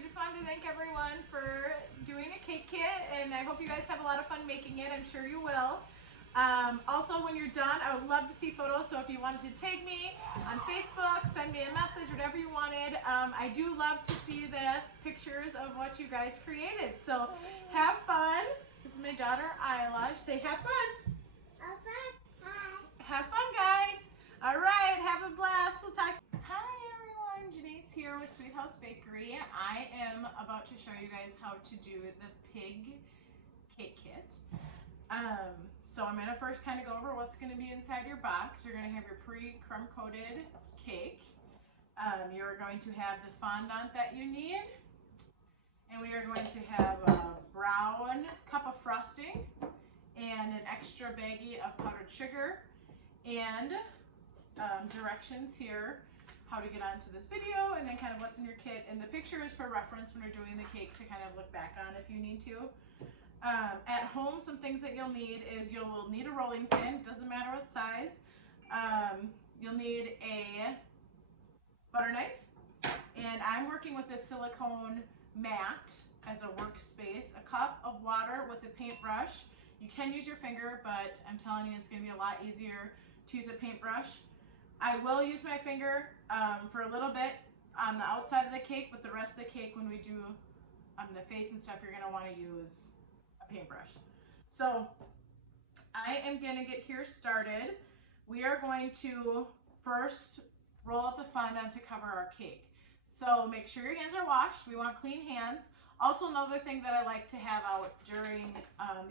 just wanted to thank everyone for doing a cake kit, and I hope you guys have a lot of fun making it. I'm sure you will. Also, when you're done, I would love to see photos, so if you wanted to tag me on Facebook, send me a message, whatever you wanted. I do love to see the pictures of what you guys created, so have fun. This is my daughter, Isla. Say have fun. Have fun. Have fun, guys. All right, have a blast. We'll talk. Hi, everyone. Janae's here with Sweet House Bakery. I am about to show you guys how to do the pig cake kit. So I'm gonna first kind of go over what's gonna be inside your box. You're gonna have your pre-crumb coated cake. You're going to have the fondant that you need. And we are going to have a brown cup of frosting and an extra baggie of powdered sugar and directions here how to get onto this video, and then kind of what's in your kit. And the picture is for reference when you're doing the cake to kind of look back on if you need to. At home, some things that you'll need is you'll need a rolling pin, doesn't matter what size. You'll need a butter knife, and I'm working with a silicone mat as a workspace, a cup of water with a paintbrush. You can use your finger, but I'm telling you it's going to be a lot easier to use a paintbrush. I will use my finger for a little bit on the outside of the cake, but the rest of the cake, when we do the face and stuff, you're going to want to use a paintbrush. So I am going to get here started. We are going to first roll out the fondant to cover our cake. So make sure your hands are washed. We want clean hands. Also, another thing that I like to have out during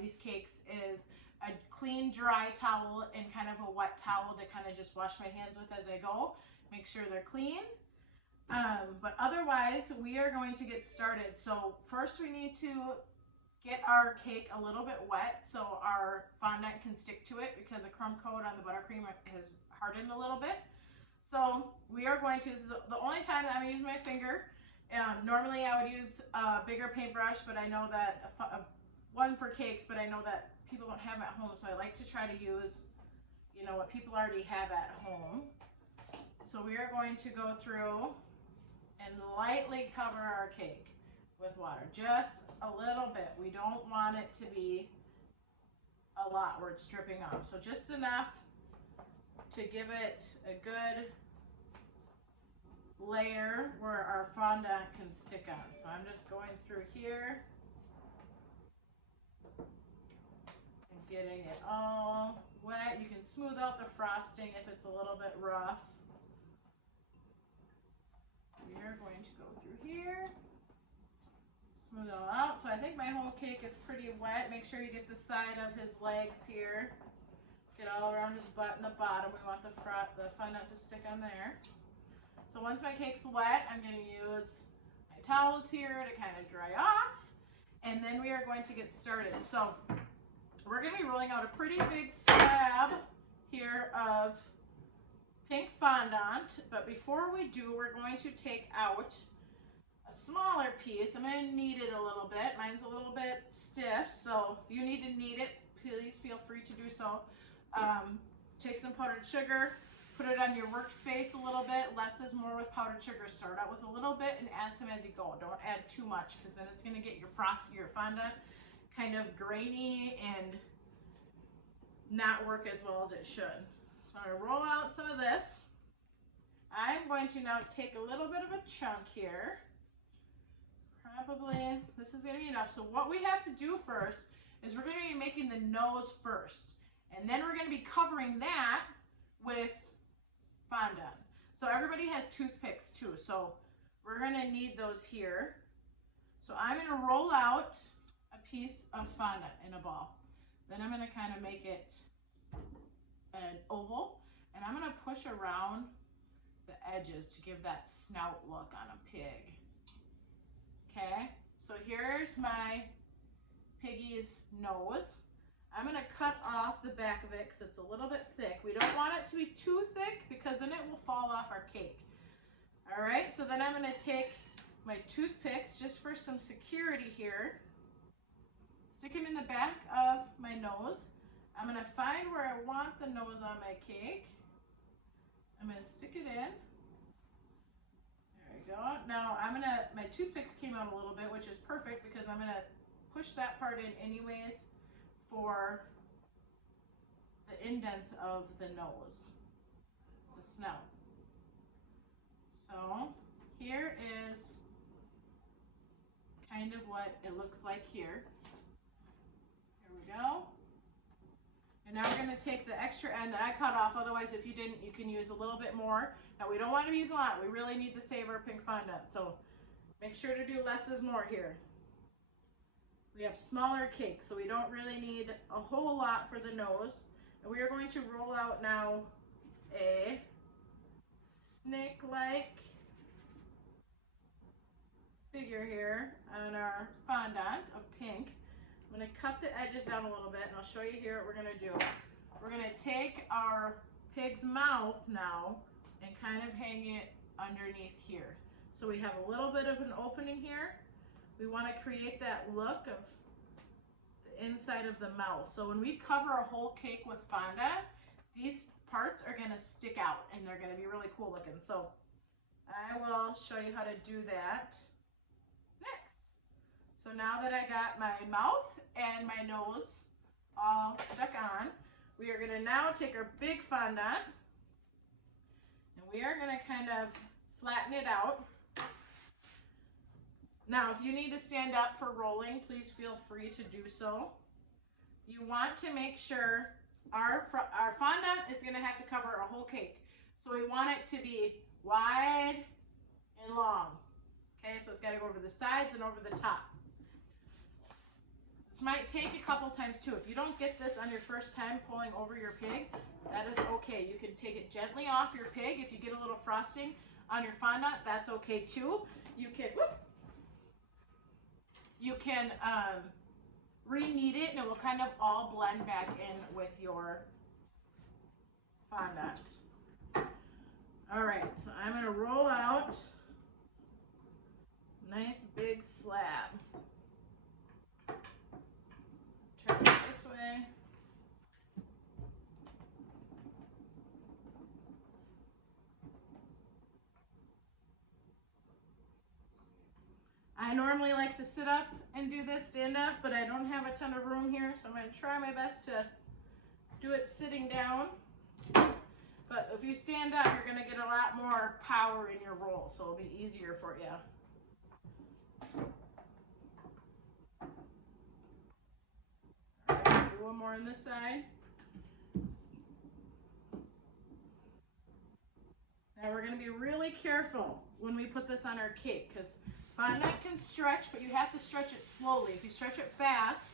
these cakes is a clean, dry towel and kind of a wet towel to kind of just wash my hands with as I go. Make sure they're clean. But otherwise, we are going to get started. So first we need to get our cake a little bit wet so our fondant can stick to it, because the crumb coat on the buttercream has hardened a little bit. So we are going to, this is the only time that I'm going to use my finger. Normally I would use a bigger paintbrush, but I know that one for cakes, but I know that people don't have them at home, so I like to try to use, you know, what people already have at home. So we are going to go through and lightly cover our cake with water, just a little bit. We don't want it to be a lot where it's dripping off, so just enough to give it a good layer where our fondant can stick on. So I'm just going through here and getting it all wet. You can smooth out the frosting if it's a little bit rough. We're going to go through here, smooth it all out. So I think my whole cake is pretty wet. Make sure you get the side of his legs here. Get all around his butt and the bottom. We want the fondant to stick on there. So once my cake's wet, I'm going to use my towels here to kind of dry off. And then we are going to get started. So we're going to be rolling out a pretty big slab here of pink fondant. But before we do, we're going to take out a smaller piece. I'm going to knead it a little bit. Mine's a little bit stiff, so if you need to knead it, please feel free to do so. Take some powdered sugar, put it on your workspace a little bit. Less is more with powdered sugar. Start out with a little bit and add some as you go. Don't add too much, because then it's going to get your fondant kind of grainy and not work as well as it should. So I'm going to roll out some of this. I'm going to now take a little bit of a chunk here. Probably, this is going to be enough. So what we have to do first is we're going to be making the nose first. And then we're going to be covering that with fondant. So everybody has toothpicks too. So we're going to need those here. So I'm going to roll out a piece of fondant in a ball. Then I'm going to kind of make it an oval. And I'm going to push around the edges to give that snout look on a pig. Okay, so here's my piggy's nose. I'm going to cut off the back of it because it's a little bit thick. We don't want it to be too thick because then it will fall off our cake. All right, so then I'm going to take my toothpicks just for some security here. Stick them in the back of my nose. I'm going to find where I want the nose on my cake. I'm going to stick it in. There we go. now my toothpicks came out a little bit, which is perfect because I'm gonna push that part in anyways for the indents of the nose, the snout. So here is kind of what it looks like here. Here we go. And now we're going to take the extra end that I cut off. Otherwise, if you didn't, you can use a little bit more. Now, we don't want to use a lot. We really need to save our pink fondant. So make sure to do less is more here. We have smaller cakes, so we don't really need a whole lot for the nose. And we are going to roll out now a snake-like figure here on our fondant of pink. I'm going to cut the edges down a little bit, and I'll show you here what we're going to do. We're going to take our pig's mouth now and kind of hang it underneath here. So we have a little bit of an opening here. We want to create that look of the inside of the mouth. So when we cover a whole cake with fondant, these parts are going to stick out and they're going to be really cool looking. So I will show you how to do that next. So now that I got my mouth and my nose all stuck on, we are going to now take our big fondant and we are going to kind of flatten it out. Now, if you need to stand up for rolling, please feel free to do so. You want to make sure our fondant is going to have to cover a whole cake. So we want it to be wide and long. Okay, so it's got to go over the sides and over the top. This might take a couple times too. If you don't get this on your first time pulling over your pig, that is okay. You can take it gently off your pig. If you get a little frosting on your fondant, that's okay too. You can re-knead it and it will kind of all blend back in with your fondant. All right, so I'm going to roll out a nice big slab. Turn it this way. I normally like to sit up and do this stand up, but I don't have a ton of room here, so I'm going to try my best to do it sitting down. But if you stand up, you're going to get a lot more power in your roll, so it'll be easier for you. All right, do one more on this side. Now we're going to be really careful when we put this on our cake, because fondant can stretch, but you have to stretch it slowly. If you stretch it fast,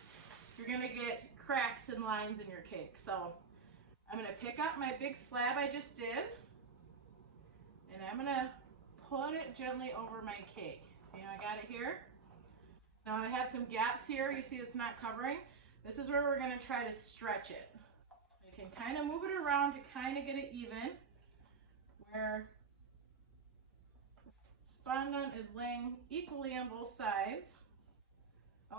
you're going to get cracks and lines in your cake. So I'm going to pick up my big slab I just did, and I'm going to put it gently over my cake. See how I got it here? Now I have some gaps here. You see it's not covering. This is where we're going to try to stretch it. You can kind of move it around to kind of get it even, where fondant is laying equally on both sides.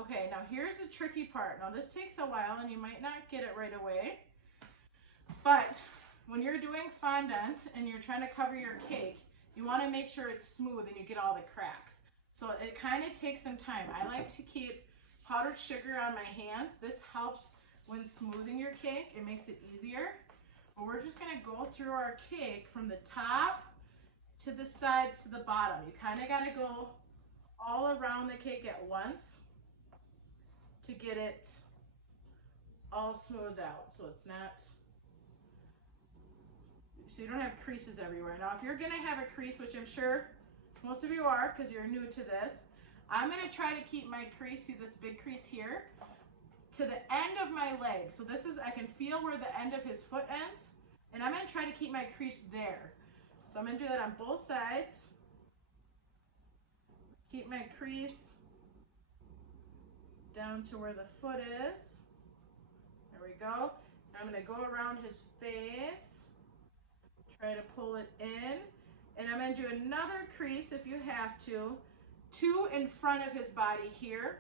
Okay, now here's the tricky part. Now this takes a while and you might not get it right away, but when you're doing fondant and you're trying to cover your cake, you want to make sure it's smooth and you get all the cracks. So it kind of takes some time. I like to keep powdered sugar on my hands. This helps when smoothing your cake. It makes it easier. But we're just going to go through our cake from the top to the sides to the bottom. You kind of got to go all around the cake at once to get it all smoothed out, so it's not, so you don't have creases everywhere. Now if you're going to have a crease, which I'm sure most of you are because you're new to this, I'm going to try to keep my crease, see this big crease here, to the end of my leg. So this is, I can feel where the end of his foot ends, and I'm going to try to keep my crease there. So I'm going to do that on both sides. Keep my crease down to where the foot is. There we go. I'm going to go around his face, try to pull it in, and I'm going to do another crease if you have to, two in front of his body here,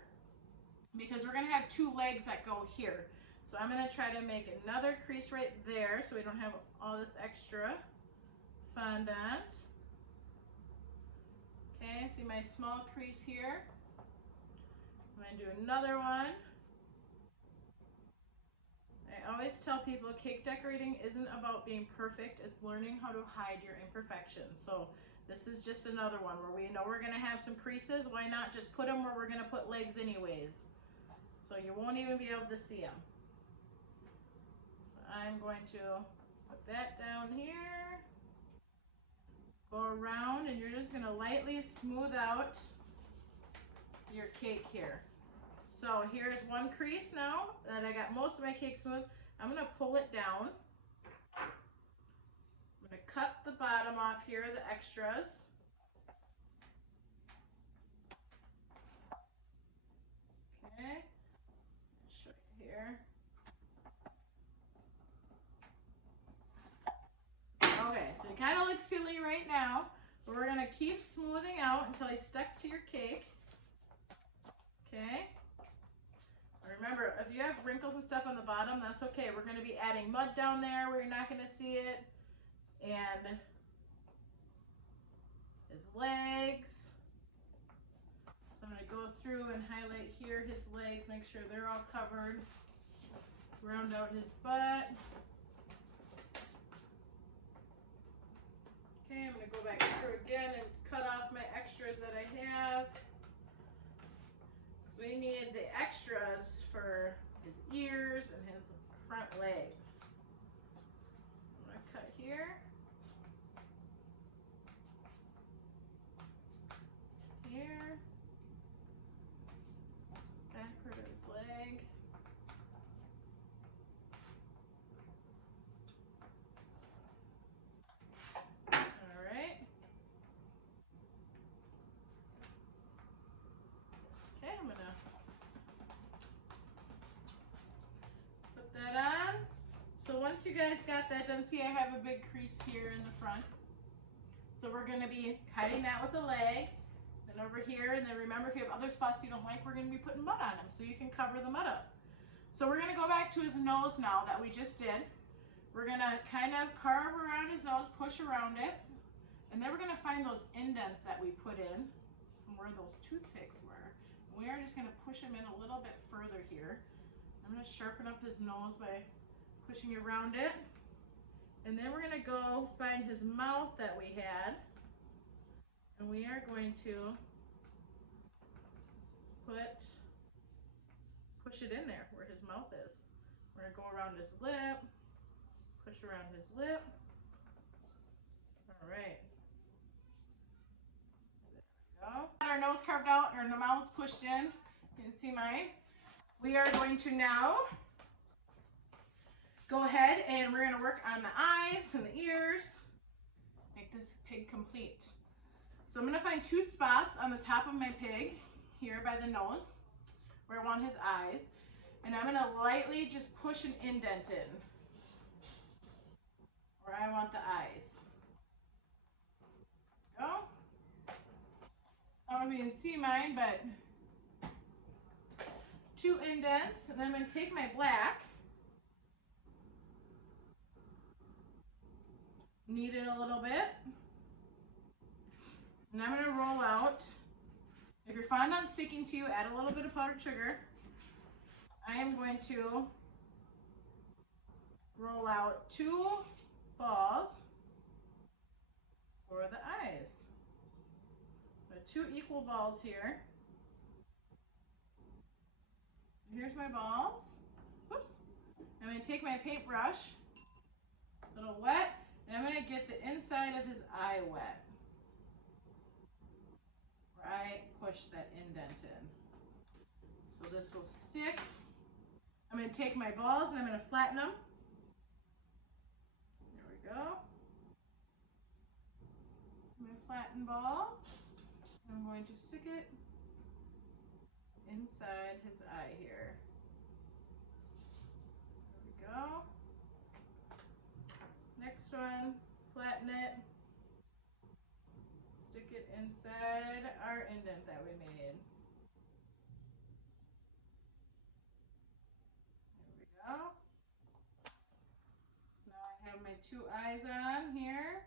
because we're going to have two legs that go here. So I'm going to try to make another crease right there so we don't have all this extra fondant. Okay, Okay, see my small crease here? I'm going to do another one. I always tell people cake decorating isn't about being perfect, it's learning how to hide your imperfections. So this is just another one where we know we're going to have some creases. Why not just put them where we're going to put legs anyways? So you won't even be able to see them. So I'm going to put that down here. Go around and you're just going to lightly smooth out your cake here. So here's one crease now that I got most of my cake smooth. I'm going to pull it down. I'm going to cut the bottom off here, the extras. Okay, show you here. Okay, so you kind of look silly right now, but we're going to keep smoothing out until I stuck to your cake. Okay. Remember, if you have wrinkles and stuff on the bottom, that's okay. We're going to be adding mud down there where you're not going to see it. And his legs. So I'm going to go through and highlight here his legs, make sure they're all covered. Round out his butt. Okay, I'm going to go back through again and cut off my extras that I have. So we need the extras for his ears and his front legs. I'm going to cut here. Here. Backward of his leg. Alright. Okay, I'm going to put that on. So once you guys got that done, see I have a big crease here in the front. So we're going to be hiding that with a leg. Then over here, and then remember if you have other spots you don't like, we're going to be putting mud on them so you can cover the mud up. So we're going to go back to his nose now that we just did. We're going to kind of carve around his nose, push around it. And then we're going to find those indents that we put in from where those toothpicks were. We are just going to push them in a little bit further here. I'm going to sharpen up his nose by pushing around it. And then we're going to go find his mouth that we had. And we are going to push it in there where his mouth is. We're going to go around his lip, push around his lip. All right. There we go. Got our nose carved out, our mouth's pushed in. You can see mine. We are going to now go ahead and we're going to work on the eyes and the ears. Make this pig complete. So I'm going to find two spots on the top of my pig here by the nose where I want his eyes. And I'm going to lightly just push an indent in where I want the eyes. Go. I don't know if you can see mine, but two indents. And then I'm going to take my black, knead it a little bit. And I'm going to roll out. If you're fond on sticking to you, add a little bit of powdered sugar. I am going to roll out two balls for the eyes. So 2 equal balls here. Here's my balls. Whoops. I'm going to take my paintbrush, a little wet, and I'm going to get the inside of his eye wet. I push that indent in. So this will stick. I'm going to take my balls and I'm going to flatten them. There we go. I'm going to flatten ball. I'm going to stick it inside his eye here. There we go. Next one, flatten it. Stick it inside our indent that we made. There we go. So now I have my 2 eyes on here.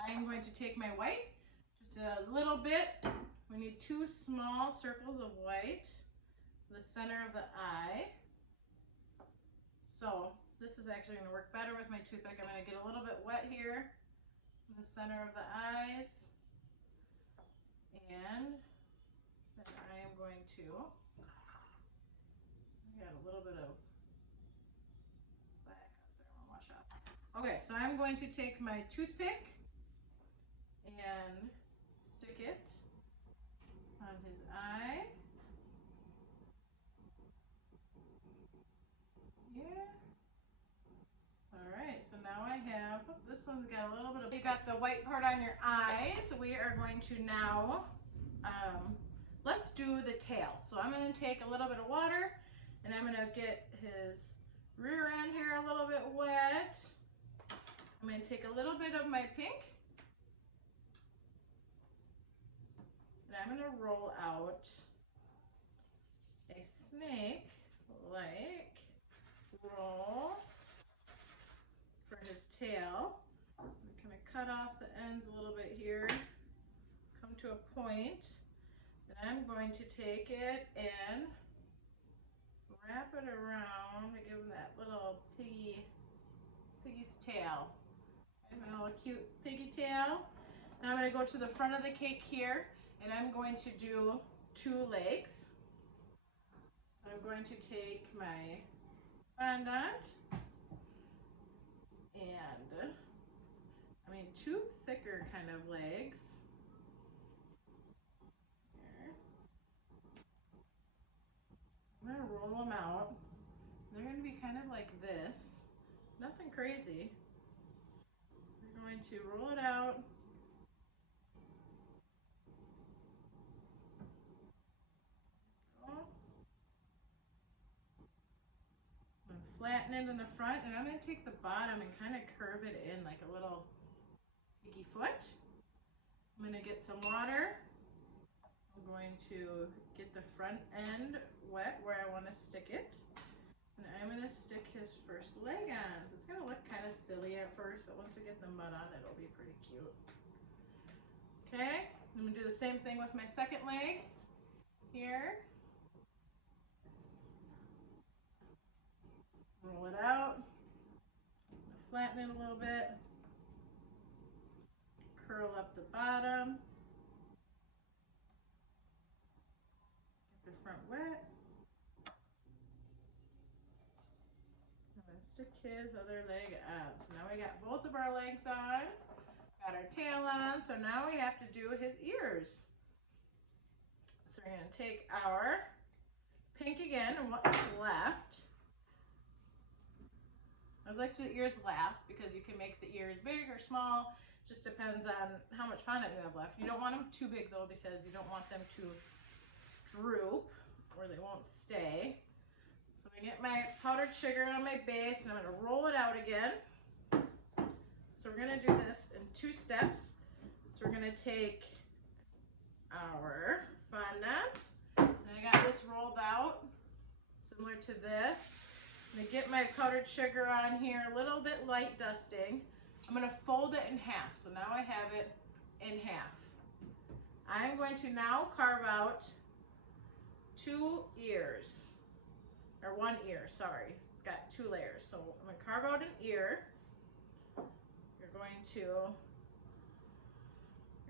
I I'm going to take my white, just a little bit. We need 2 small circles of white for the center of the eye. So this is actually going to work better with my toothpick. I'm going to get a little bit wet here in the center of the eyes. And then I am going to, I got a little bit of black up there, I'll wash off. Okay, so I'm going to take my toothpick and stick it on his eye. Yeah. All right, so now I have, oh, this one's got a little bit of, you got the white part on your eyes. We are going to now, let's do the tail. So I'm going to take a little bit of water and I'm going to get his rear end here a little bit wet. I'm going to take a little bit of my pink and I'm going to roll out a snake-like roll for his tail. I'm going to cut off the ends a little bit here, come to a point, and I'm going to take it and wrap it around to give him that little piggy's tail. A little cute piggy tail. Now I'm going to go to the front of the cake here and I'm going to do 2 legs. So I'm going to take my fondant and 2 thicker kind of legs. Here. I'm going to roll them out. They're going to be kind of like this. Nothing crazy. We're going to roll it out. Flatten it in the front, and I'm going to take the bottom and kind of curve it in like a little piggy foot. I'm going to get some water. I'm going to get the front end wet where I want to stick it. And I'm going to stick his first leg on. So it's going to look kind of silly at first, but once we get the mud on, it'll be pretty cute. Okay, I'm going to do the same thing with my second leg here. Roll it out, flatten it a little bit, curl up the bottom, get the front wet. I'm going to stick his other leg on. So now we got both of our legs on, got our tail on, so now we have to do his ears. So we're going to take our pink again and what's left. I like to do the ears last because you can make the ears big or small. Just depends on how much fondant you have left. You don't want them too big though because you don't want them to droop or they won't stay. So I'm going to get my powdered sugar on my base and I'm going to roll it out again. So we're going to do this in 2 steps. So we're going to take our fondant and I got this rolled out similar to this. I'm going to get my powdered sugar on here, a little bit light dusting. I'm going to fold it in half. So now I have it in half. I'm going to now carve out 2 ears, or 1 ear, sorry. It's got 2 layers. So I'm going to carve out an ear. You're going to,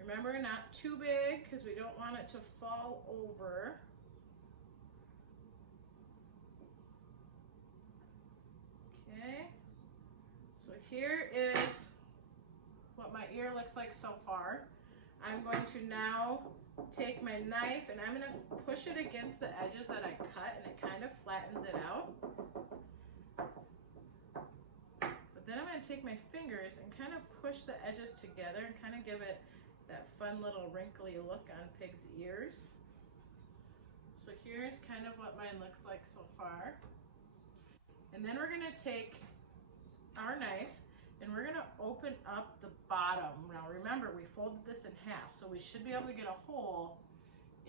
remember, not too big because we don't want it to fall over. Okay, so here is what my ear looks like so far. I'm going to now take my knife and I'm going to push it against the edges that I cut and it kind of flattens it out. But then I'm going to take my fingers and kind of push the edges together and kind of give it that fun little wrinkly look on pig's ears. So here's kind of what mine looks like so far. And then we're going to take our knife and we're going to open up the bottom. Now remember, we folded this in half, so we should be able to get a hole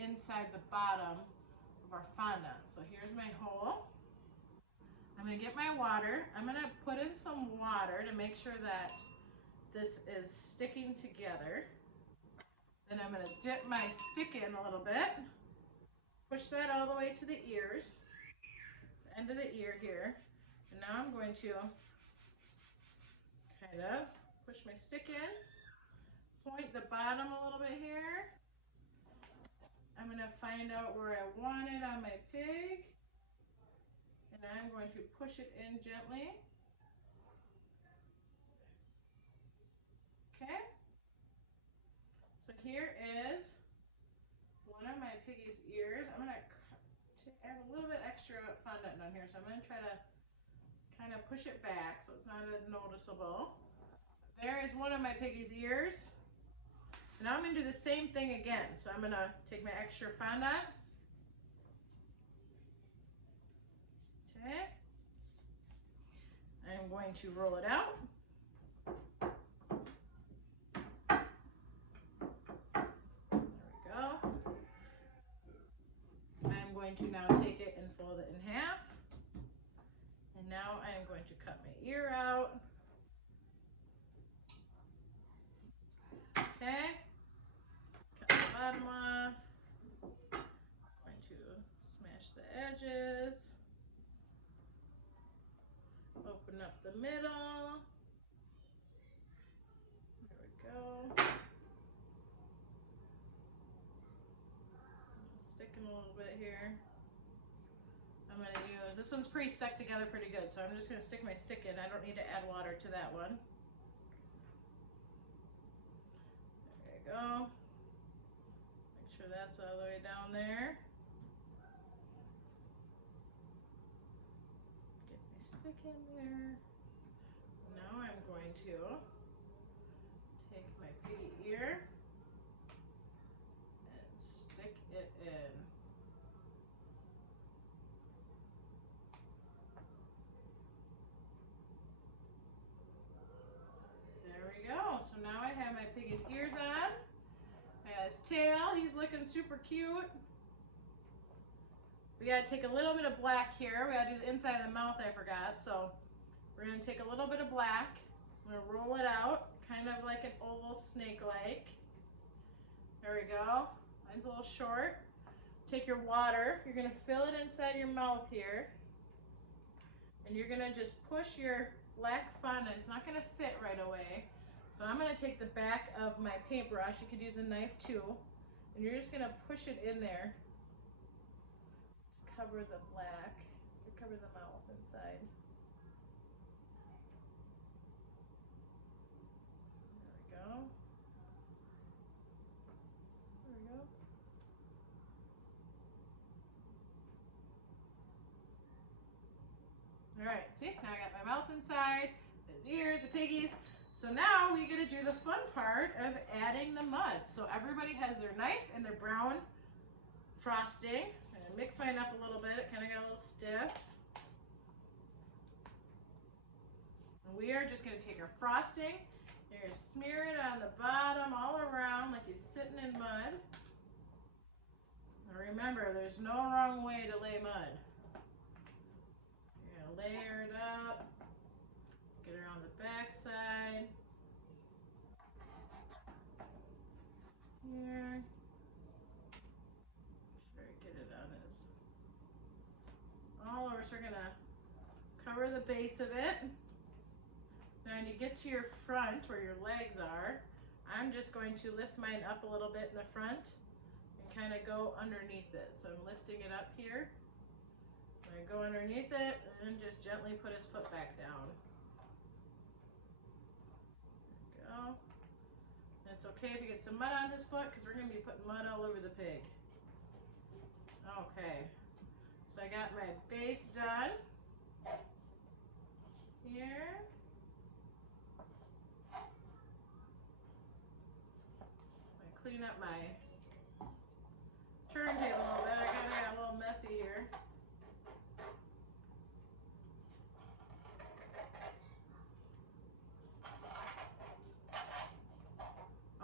inside the bottom of our fondant. So here's my hole. I'm going to get my water. I'm going to put in some water to make sure that this is sticking together. Then I'm going to dip my stick in a little bit, push that all the way to the ears, the end of the ear here. And now I'm going to kind of push my stick in, point the bottom a little bit here. I'm going to find out where I want it on my pig, and I'm going to push it in gently. Okay, so here is one of my piggy's ears. I'm going to add a little bit extra fondant on here, so I'm going to try to kind of push it back so it's not as noticeable. There is one of my piggy's ears. And now I'm going to do the same thing again. So I'm going to take my extra fondant. Okay. I'm going to roll it out. There we go. I'm going to now take it and fold it in half. And now I am going to cut my ear out. Okay. Cut the bottom off. I'm going to smash the edges. Open up the middle. There we go. Sticking a little bit here. I'm going to use, this one's pretty stuck together pretty good, so I'm just going to stick my stick in. I don't need to add water to that one. There you go. Make sure that's all the way down there. Get my stick in there. Now I'm going to take my piggy ear and stick it in. There we go. So now I have my piggy's ears on. I got his tail. He's looking super cute. We got to take a little bit of black here. We got to do the inside of the mouth, I forgot. So we're going to take a little bit of black. I'm going to roll it out, kind of like an oval snake-like. There we go. Mine's a little short. Take your water. You're going to fill it inside your mouth here. And you're going to just push your black fondant. It's not going to fit right away. So I'm going to take the back of my paintbrush. You could use a knife too. And you're just going to push it in there to cover the black, to cover the mouth inside. There we go. There we go. All right, see, now I got my mouth inside, his ears, the piggies. So now we get to do the fun part of adding the mud. So everybody has their knife and their brown frosting. I'm gonna mix mine up a little bit. It kind of got a little stiff. And we are just gonna take our frosting. You're gonna smear it on the bottom all around like you're sitting in mud. Now remember, there's no wrong way to lay mud. You're gonna layer it up. Get it on the back side. Here. Sure, get it on his all over. So we're gonna cover the base of it. Now when you get to your front where your legs are, I'm just going to lift mine up a little bit in the front and kind of go underneath it. So I'm lifting it up here. I'm gonna go underneath it and just gently put his foot back down. Go. And it's okay if you get some mud on his foot because we're going to be putting mud all over the pig. Okay, so I got my base done here. I clean up my turntable a little bit. I got a little messy here.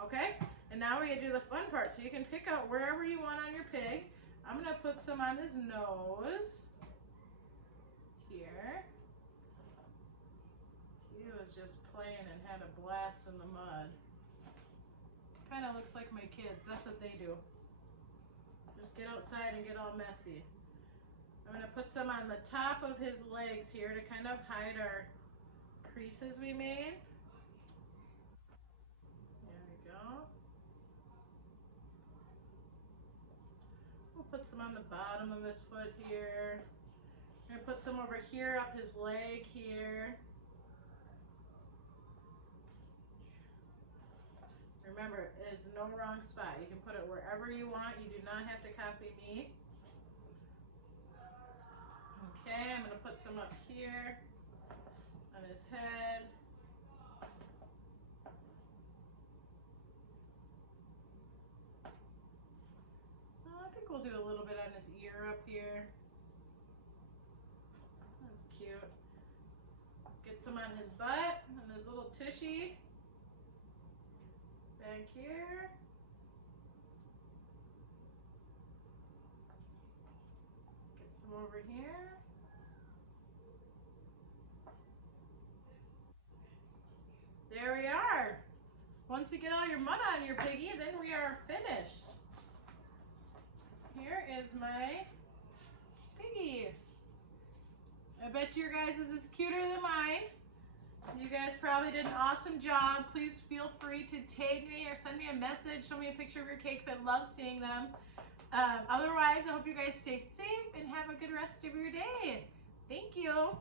Okay, and now we're going to do the fun part. So you can pick out wherever you want on your pig. I'm going to put some on his nose. Here. Cute. was just playing and had a blast in the mud. Kind of looks like my kids. That's what they do. Just get outside and get all messy. I'm going to put some on the top of his legs here to kind of hide our creases we made. There we go. We'll put some on the bottom of his foot here. I'm going to put some over here up his leg here. Remember, it is no wrong spot. You can put it wherever you want. You do not have to copy me. Okay, I'm going to put some up here on his head. I think we'll do a little bit on his ear up here. That's cute. Get some on his butt and his little tushy. Back here. Get some over here. There we are. Once you get all your mud on your piggy, then we are finished. Here is my piggy. I bet your guys' is cuter than mine. You guys probably did an awesome job. Please feel free to tag me or send me a message. Show me a picture of your cakes. I love seeing them. Otherwise, I hope you guys stay safe and have a good rest of your day. Thank you.